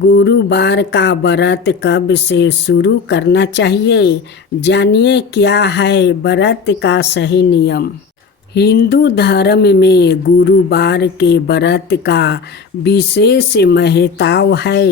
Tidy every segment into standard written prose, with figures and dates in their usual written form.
गुरुवार का व्रत कब से शुरू करना चाहिए? जानिए क्या है व्रत का सही नियम। हिंदू धर्म में गुरुवार के व्रत का विशेष महत्व है।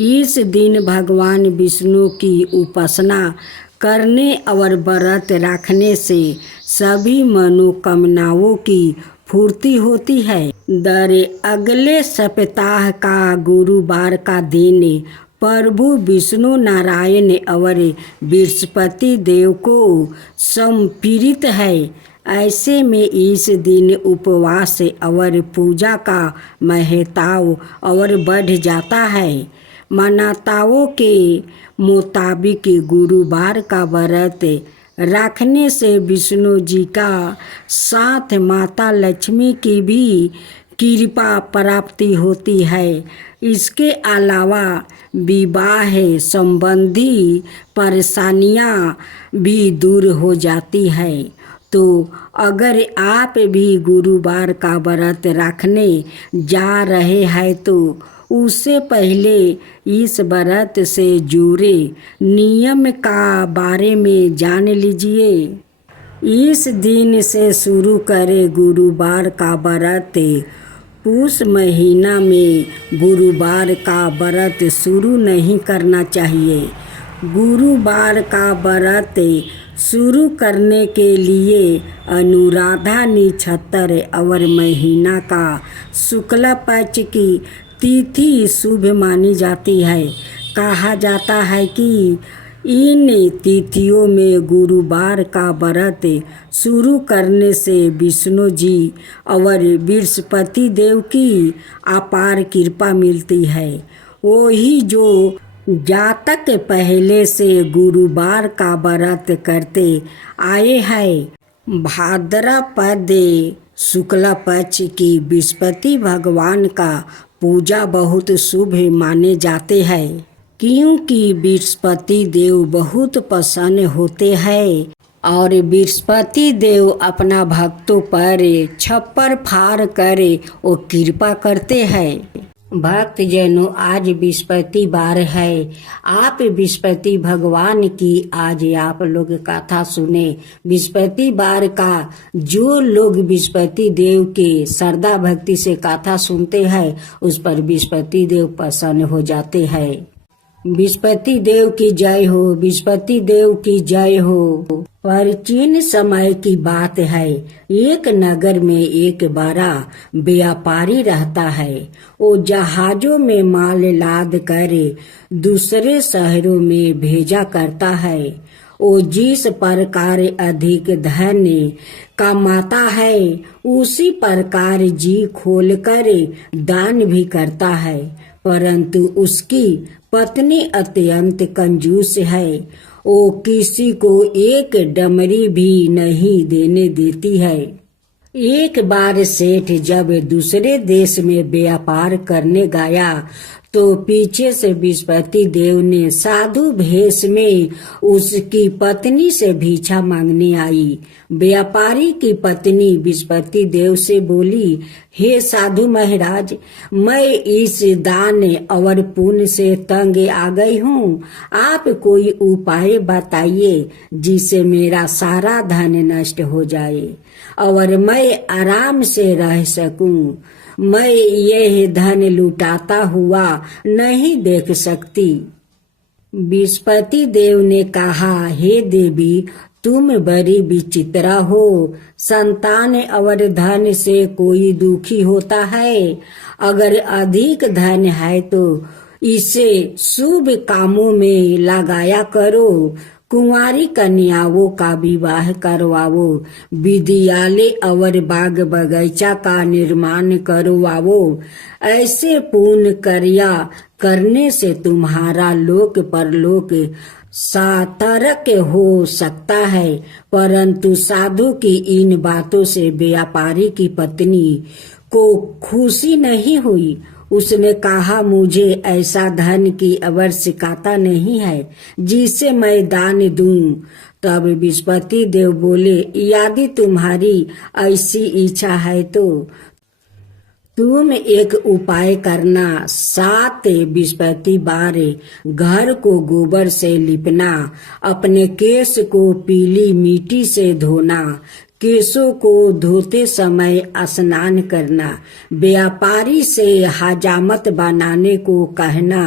इस दिन भगवान विष्णु की उपासना करने और व्रत रखने से सभी मनोकामनाओं की पूर्ति होती है। अगले सप्ताह का गुरुवार का दिन प्रभु विष्णु नारायण और बृहस्पति देव को समर्पित है। ऐसे में इस दिन उपवास और पूजा का महत्व और बढ़ जाता है। मान्यताओं के मुताबिक गुरुवार का व्रत रखने से विष्णु जी का साथ माता लक्ष्मी की भी कृपा प्राप्ति होती है। इसके अलावा विवाह संबंधी परेशानियां भी दूर हो जाती है। तो अगर आप भी गुरुवार का व्रत रखने जा रहे हैं तो उससे पहले इस व्रत से जुड़े नियम का बारे में जान लीजिए। इस दिन से शुरू करें गुरुवार का व्रत। पुष महीना में गुरुवार का व्रत शुरू नहीं करना चाहिए। गुरुवार का व्रत शुरू करने के लिए अनुराधा नक्षत्र और महीना का शुक्ल पक्ष की तिथि शुभ मानी जाती है। कहा जाता है कि इन तिथियों में गुरुवार का व्रत शुरू करने से विष्णु जी और बृहस्पति देव की अपार कृपा मिलती है। वही जो जातक पहले से गुरुवार का व्रत करते आए हैं, भाद्रपद शुक्ल पक्ष की बृहस्पति भगवान का पूजा बहुत शुभ माने जाते हैं, क्योंकि बृहस्पति देव बहुत प्रसन्न होते हैं और बृहस्पति देव अपना भक्तों पर छप्पर फाड़ कर वो कृपा करते हैं। भक्त जनों, आज बृहस्पतिवार है। आप बृहस्पति भगवान की आज आप लोग कथा सुने। बृहस्पतिवार का जो लोग बृहस्पति देव के श्रद्धा भक्ति से कथा सुनते हैं उस पर बृहस्पति देव प्रसन्न हो जाते हैं। बृहस्पति देव की जय हो, बृहस्पति देव की जय हो। प्राचीन समय की बात है। एक नगर में एक बड़ा व्यापारी रहता है। वो जहाजों में माल लाद कर दूसरे शहरों में भेजा करता है। वो जिस प्रकार अधिक धन कमाता है उसी प्रकार जी खोलकर दान भी करता है, परंतु उसकी पत्नी अत्यंत कंजूस है। वो किसी को एक डमरी भी नहीं देने देती है। एक बार सेठ जब दूसरे देश में व्यापार करने गया तो पीछे से बृहस्पति देव ने साधु भेष में उसकी पत्नी से भिक्षा मांगने आई। व्यापारी की पत्नी बृहस्पति देव से बोली, हे साधु महाराज, मैं इस दान और पुण्य से तंग आ गई हूँ। आप कोई उपाय बताइए जिससे मेरा सारा धन नष्ट हो जाए और मैं आराम से रह सकूं। मैं यह धन लुटाता हुआ नहीं देख सकती। बृहस्पति देव ने कहा, हे देवी, तुम बड़ी विचित्रा हो। संतान और धन से कोई दुखी होता है। अगर अधिक धन है तो इसे शुभ कामों में लगाया करो। कुंवारी कन्याओं का विवाह करवाओ, विद्यालय और बाग बगीचा का निर्माण करवाओ। ऐसे पुण्य कार्य करने से तुम्हारा लोक परलोक सार्थक हो सकता है। परंतु साधु की इन बातों से व्यापारी की पत्नी को खुशी नहीं हुई। उसने कहा, मुझे ऐसा धन की आवश्यकता नहीं है जिसे मैं दान दूं। तब बृहस्पति देव बोले, यदि तुम्हारी ऐसी इच्छा है तो तुम एक उपाय करना, 7 बृहस्पतिवार घर को गोबर से लिपना, अपने केश को पीली मिट्टी से धोना, केशों को धोते समय स्नान करना, व्यापारी से हजामत बनाने को कहना,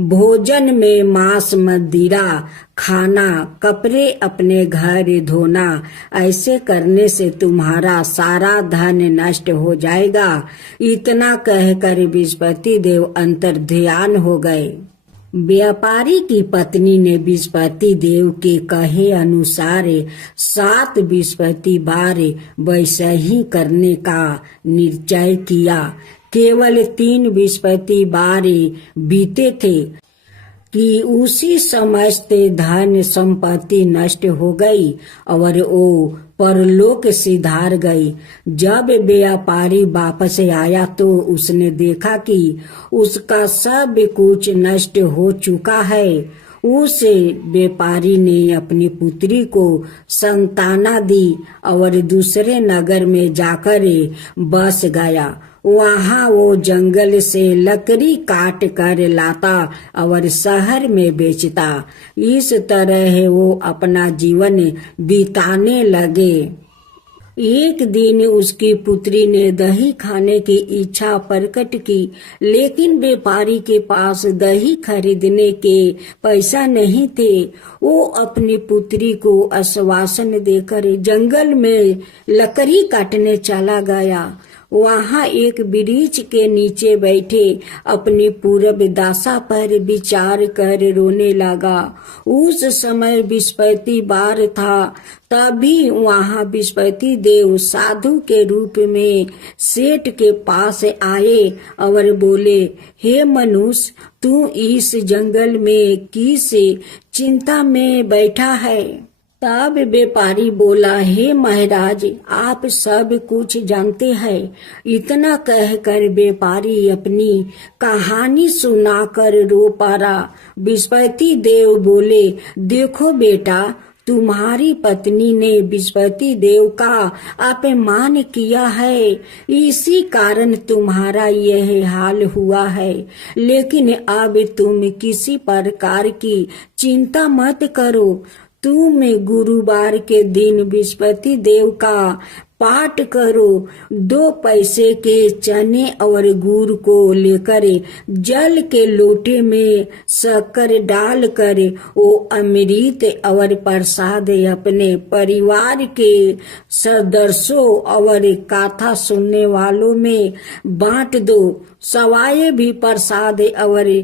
भोजन में मांस मदिरा खाना, कपड़े अपने घर धोना। ऐसे करने से तुम्हारा सारा धन नष्ट हो जाएगा। इतना कहकर बृहस्पति देव अंतर्ध्यान हो गए। व्यापारी की पत्नी ने बृहस्पति देव के कहे अनुसार 7 बृहस्पतिवार वैसा ही करने का निश्चय किया। केवल 3 बृहस्पतिवार बीते थे कि उसी समस्त धन संपत्ति नष्ट हो गई और वो परलोक सिधार गई। जब व्यापारी वापस आया तो उसने देखा कि उसका सब कुछ नष्ट हो चुका है। उस व्यापारी ने अपनी पुत्री को संताना दी और दूसरे नगर में जाकर बस गया। वहाँ वो जंगल से लकड़ी काट कर लाता और शहर में बेचता। इस तरह वो अपना जीवन बिताने लगे। एक दिन उसकी पुत्री ने दही खाने की इच्छा प्रकट की, लेकिन व्यापारी के पास दही खरीदने के पैसा नहीं थे। वो अपनी पुत्री को आश्वासन देकर जंगल में लकड़ी काटने चला गया। वहाँ एक वृक्ष के नीचे बैठे अपनी पूर्व दशा पर विचार कर रोने लगा। उस समय बृहस्पतिवार था। तभी वहाँ बृहस्पति देव साधु के रूप में सेठ के पास आए और बोले, हे मनुष्य, तू इस जंगल में किस चिंता में बैठा है? तब व्यापारी बोला, हे महाराज, आप सब कुछ जानते हैं। इतना कहकर व्यापारी अपनी कहानी सुनाकर रो पड़ा। बृहस्पति देव बोले, देखो बेटा, तुम्हारी पत्नी ने बृहस्पति देव का अपमान किया है, इसी कारण तुम्हारा यह हाल हुआ है। लेकिन अब तुम किसी प्रकार की चिंता मत करो। तुम गुरुवार के दिन बृहस्पति देव का पाठ करो। 2 पैसे के चने और गुड़ को लेकर जल के लोटे में शक्कर डालकर वो अमृत और प्रसाद अपने परिवार के सदस्यों और कथा सुनने वालों में बांट दो। सवाए भी प्रसाद और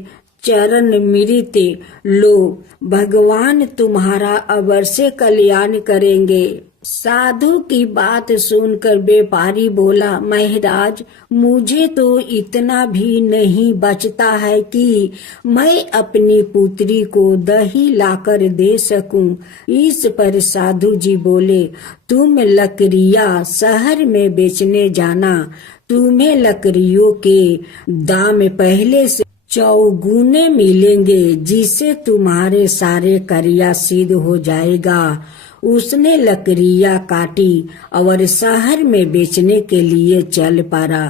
चरण मृत लो, भगवान तुम्हारा अवश्य कल्याण करेंगे। साधु की बात सुनकर व्यापारी बोला, महाराज, मुझे तो इतना भी नहीं बचता है कि मैं अपनी पुत्री को दही लाकर दे सकूं। इस पर साधु जी बोले, तुम लकड़ियां शहर में बेचने जाना। तुम्हें लकड़ियों के दाम पहले से चौगुने मिलेंगे, जिससे तुम्हारे सारे कार्य सिद्ध हो जाएगा। उसने लकड़ियां काटी और शहर में बेचने के लिए चल पड़ा।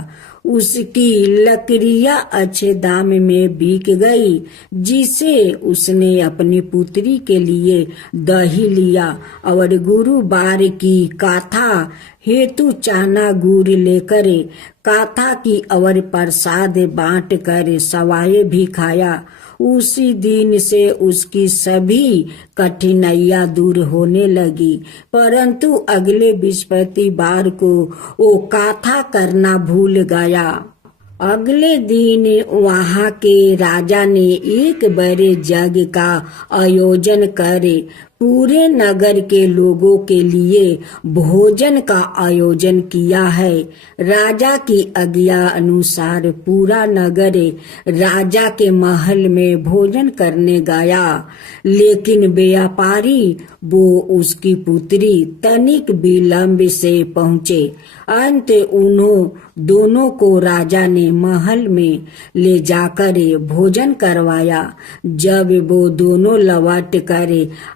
उसकी लकड़ियां अच्छे दाम में बिक गई, जिसे उसने अपनी पुत्री के लिए दही लिया और गुरुवार की कथा हेतु चना गुड़ लेकर कथा की और प्रसाद बांट कर सवाए भी खाया। उसी दिन से उसकी सभी कठिनाइयां दूर होने लगी। परंतु अगले बृहस्पतिवार को वो कथा करना भूल गया। अगले दिन वहाँ के राजा ने एक बड़े यज्ञ का आयोजन करे पूरे नगर के लोगों के लिए भोजन का आयोजन किया है। राजा की आज्ञा अनुसार पूरा नगर राजा के महल में भोजन करने गया, लेकिन व्यापारी वो उसकी पुत्री तनिक विलंब से पहुँचे। अंत उन्हों दोनों को राजा ने महल में ले जाकर भोजन करवाया। जब वो दोनों लौट कर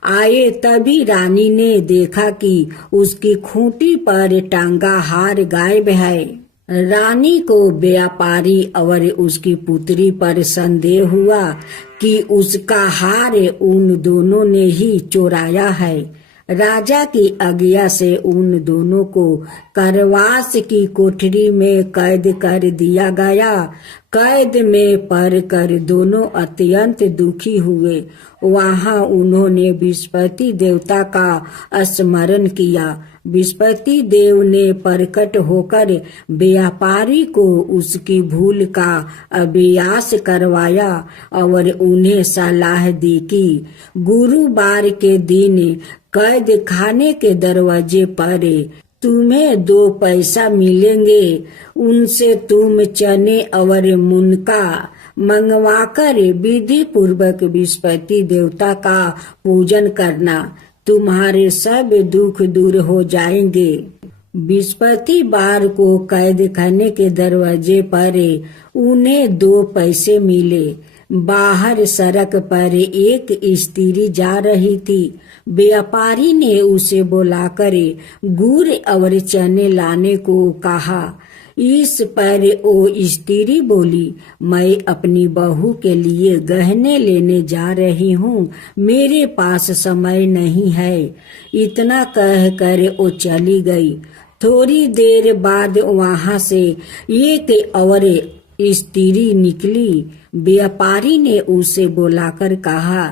आए तभी रानी ने देखा कि उसकी खूंटी पर टांगा हार गायब है। रानी को व्यापारी और उसकी पुत्री पर संदेह हुआ कि उसका हार उन दोनों ने ही चुराया है। राजा की आज्ञा से उन दोनों को कारावास की कोठरी में कैद कर दिया गया। कैद में पड़कर दोनों अत्यंत दुखी हुए। वहां उन्होंने बृहस्पति देवता का स्मरण किया। बृहस्पति देव ने प्रकट होकर व्यापारी को उसकी भूल का अभ्यास करवाया और उन्हें सलाह दी कि गुरुवार के दिन कैद खाने के दरवाजे पर तुम्हें 2 पैसा मिलेंगे। उनसे तुम चने और मुनका मंगवाकर विधि पूर्वक बृहस्पति देवता का पूजन करना। तुम्हारे सब दुख दूर हो जाएंगे। बृहस्पतिवार को कैद खाने के दरवाजे पर उन्हें 2 पैसे मिले। बाहर सड़क पर एक स्त्री जा रही थी। व्यापारी ने उसे बुलाकर गुड़ और चने लाने को कहा। इस पर वो स्त्री बोली, मैं अपनी बहू के लिए गहने लेने जा रही हूँ, मेरे पास समय नहीं है। इतना कहकर वो चली गई। थोड़ी देर बाद वहां से एक और स्त्री निकली। व्यापारी ने उसे बुलाकर कहा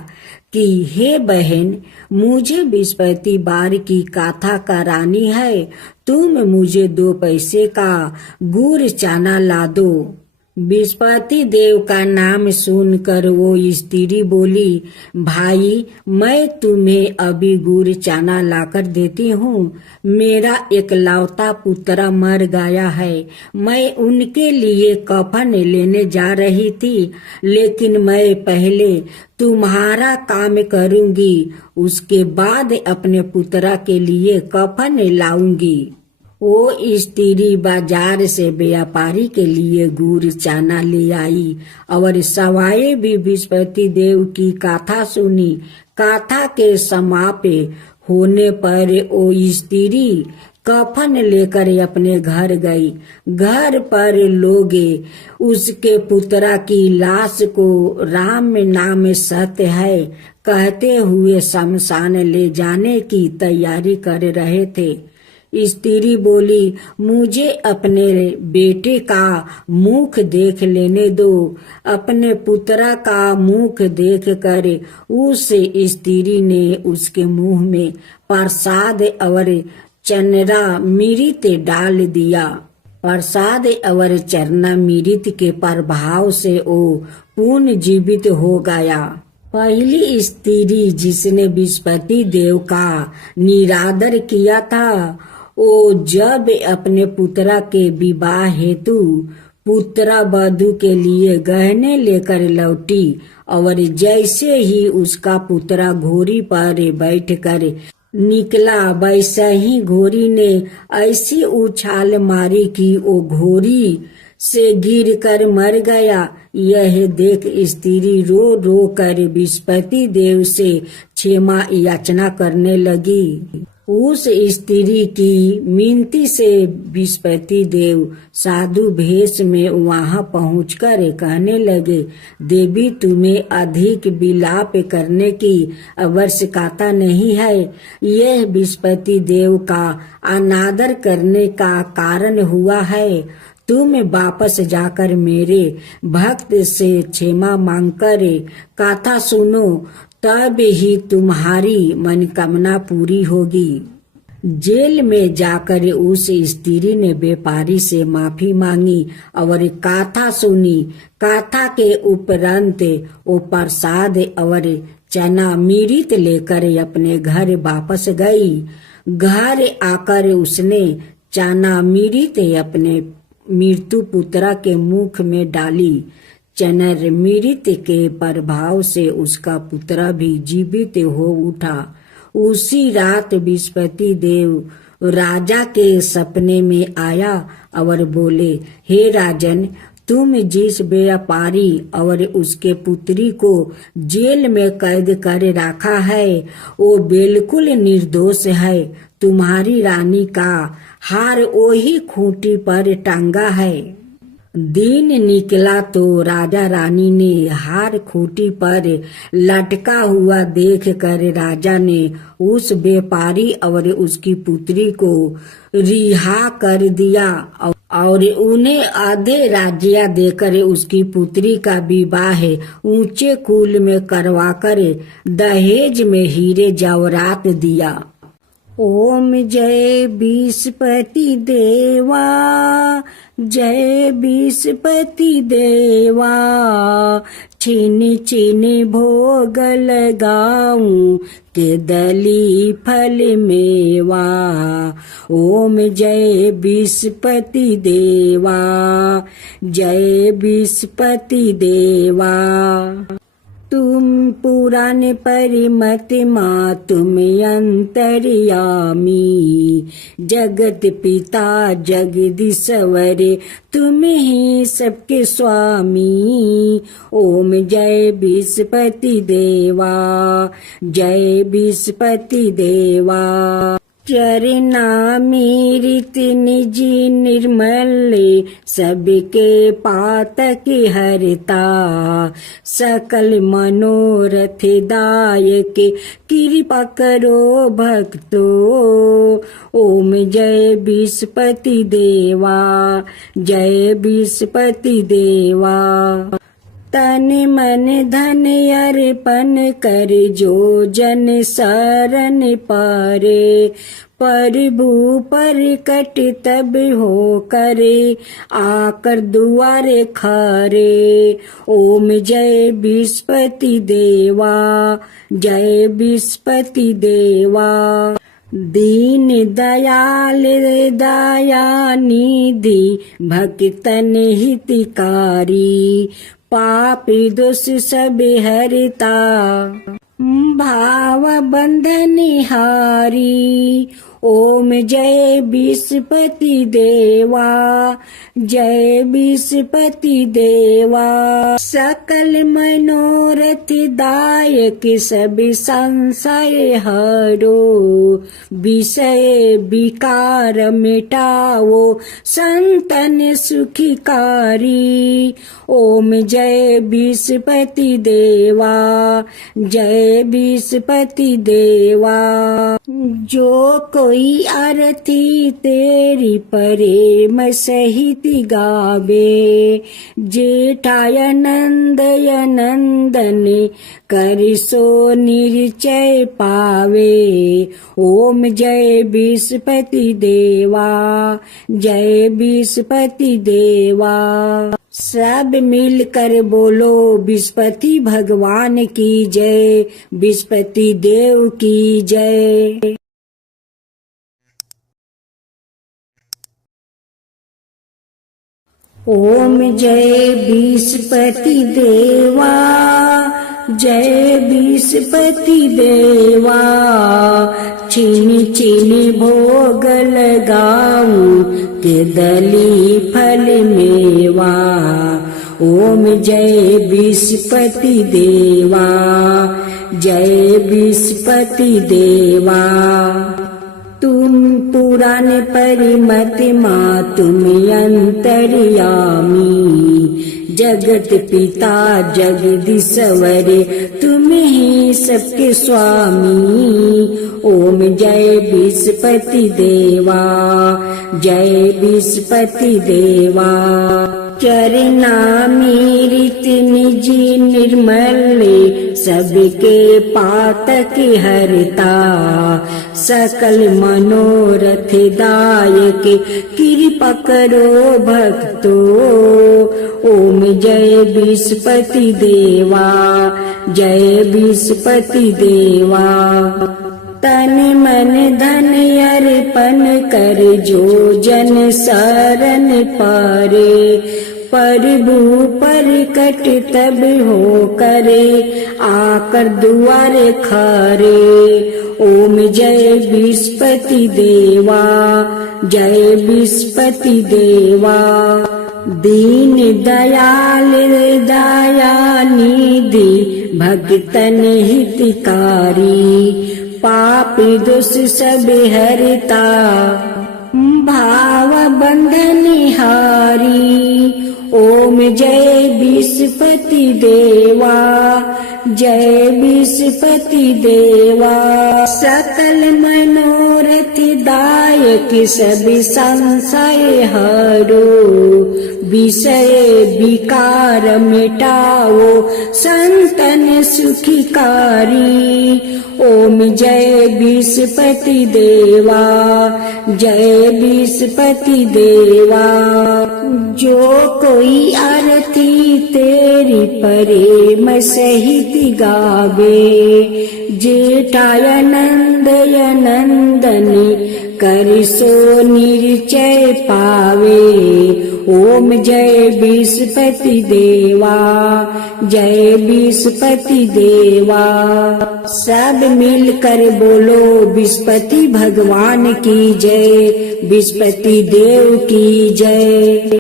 कि हे बहन, मुझे बृहस्पतिवार की कथा करानी है, तुम मुझे 2 पैसे का गुड़ चना ला दो। बृहस्पति देव का नाम सुनकर वो स्त्री बोली, भाई मैं तुम्हें अभी गुड़ चना लाकर देती हूँ। मेरा एकलौता पुत्र मर गया है। मैं उनके लिए कफन लेने जा रही थी, लेकिन मैं पहले तुम्हारा काम करूंगी, उसके बाद अपने पुत्र के लिए कफन लाऊंगी। वो स्त्री बाजार से व्यापारी के लिए गुड़ चना ले आई और सवाए भी बृहस्पति देव की कथा सुनी। कथा के समाप्त होने पर वो स्त्री कफन लेकर अपने घर गई। घर पर लोग उसके पुत्र की लाश को राम नाम सत्य है कहते हुए शमशान ले जाने की तैयारी कर रहे थे। स्त्री बोली, मुझे अपने बेटे का मुख देख लेने दो। अपने पुत्र का मुख देखकर उस स्त्री ने उसके मुंह में प्रसाद और चरणामृत डाल दिया। प्रसाद और चरणामृत के प्रभाव से वो पुनर्जीवित हो गया। पहली स्त्री जिसने बृहस्पति देव का निरादर किया था, वो जब अपने पुत्र के विवाह हेतु पुत्र वधू के लिए गहने लेकर लौटी और जैसे ही उसका पुत्र घोड़ी पर बैठकर निकला, वैसे ही घोड़ी ने ऐसी उछाल मारी कि वो घोड़ी से गिरकर मर गया। यह देख स्त्री रो रो कर बृहस्पति देव से क्षमा याचना करने लगी। उस स्त्री की मिनती से बृहस्पति देव साधु भेष में वहां पहुंचकर कहने लगे, देवी तुम्हें अधिक विलाप करने की आवश्यकता नहीं है। यह बृहस्पति देव का अनादर करने का कारण हुआ है। तुम वापस जाकर मेरे भक्त से क्षमा मांगकर कथा सुनो, तब ही तुम्हारी मनोकामना पूरी होगी। जेल में जाकर उस स्त्री ने व्यापारी से माफी मांगी और कथा सुनी। कथा के उपरांत वो प्रसाद और चरणामृत लेकर अपने घर वापस गई। घर आकर उसने चरणामृत अपने मृत्यु पुत्र के मुख में डाली। चरणामृत के प्रभाव से उसका पुत्र भी जीवित हो उठा। उसी रात बृहस्पति देव राजा के सपने में आया और बोले, हे राजन, तुम जिस व्यापारी और उसके पुत्री को जेल में कैद कर रखा है, वो बिल्कुल निर्दोष है। तुम्हारी रानी का हार ओही खूंटी पर टांगा है। दिन निकला तो राजा रानी ने हार खूंटी पर लटका हुआ देख कर राजा ने उस व्यापारी और उसकी पुत्री को रिहा कर दिया और उन्हें आधे राज्य देकर उसकी पुत्री का विवाह ऊंचे कुल में करवाकर दहेज में हीरे जवाहरात दिया। ओम जय विस्पति देवा, जय विस्पति देवा, छीनी छीनी भोग लगाऊं के दली फल मेवा। ओम जय विस्पति देवा, जय विस्पति देवा। तुम पुराण परिमत माँ तुम अंतर्यामी, जगत पिता जगदीश्वर तुम ही सबके स्वामी। ओम जय विस्पति देवा, जय विस्पति देवा। चरनामी रीति निजी निर्मल सबके पातक हरता, सकल मनोरथ दायक कृपा करो भक्तो। ओम जय विस्पति देवा, जय विस्पति देवा। तन मन धन अर्पण कर जो जन शरण पारे, प्रभु पर कट तब हो करे आकर दुआरे खारे। ओम जय विस्पति देवा, जय विस्पति देवा। दीन दयाल दया निधि भक्तन हितकारी, पापी दोष सब हरता भाव बंधन हारी। ओम जय विस्पति देवा, जय विस्पति देवा। सकल मनोरथ दायक सब संशय हरो, विषय विकार मिटाओ संतन सुखकारी। ओम जय विस्पति देवा, जय विस्पति देवा। जो कोई आरती तेरी प्रेम सहित गावे, जेठाय नंदय नंदन कर सो निश्चय पावे। ओम जय विस्पति देवा, जय विस्पति देवा। सब मिलकर बोलो विस्पति भगवान की जय, विस्पति देव की जय। ओम जय विस्पति देवा, जय विस्पति देवा। छीनी छीनी भोग लगाऊं के दली फल मेवा। ओम जय विस्पति देवा, जय विस्पति देवा। तुम पुराण परिमत माँ तुम अंतर्यामी, जगत पिता जगदीश्वर तुम ही सबके स्वामी। ओम जय विस्पति देवा, जय विस्पति देवा। चरनामी रीति निजी निर्मल सबके पातक हरता, सकल मनोरथ दायक कृपा करो भक्तो। ओम जय विस्पति देवा, जय विस्पति देवा। तन मन धन अर्पण कर जो जन शरण पारे, प्रभु पर कट तब हो करे आकर दुआरे खारे। ओम जय विस्पति देवा, जय विस्पति देवा। दीन दयाल दया निधि भक्तन हितकारी, पाप दोष सब हरता, भाव बंधन हारी। ओम जय विष्णुपति देवा, जय विष्णुपति देवा। सकल मनोरथ दायक सब संशय हरो, विषय विकार मिटाओ संतन सुखिकारी। ओम जय विष्णुपति देवा, जय विष्णुपति देवा। जो कोई आरती तेरी प्रेम सहित गावे, जेठानंद नंदनी कर सो निश्चय पावे। ओम जय विष्णुपति देवा, जय विष्णुपति देवा। सब मिलकर बोलो विष्णुपति भगवान की जय, विष्णुपति देव की जय।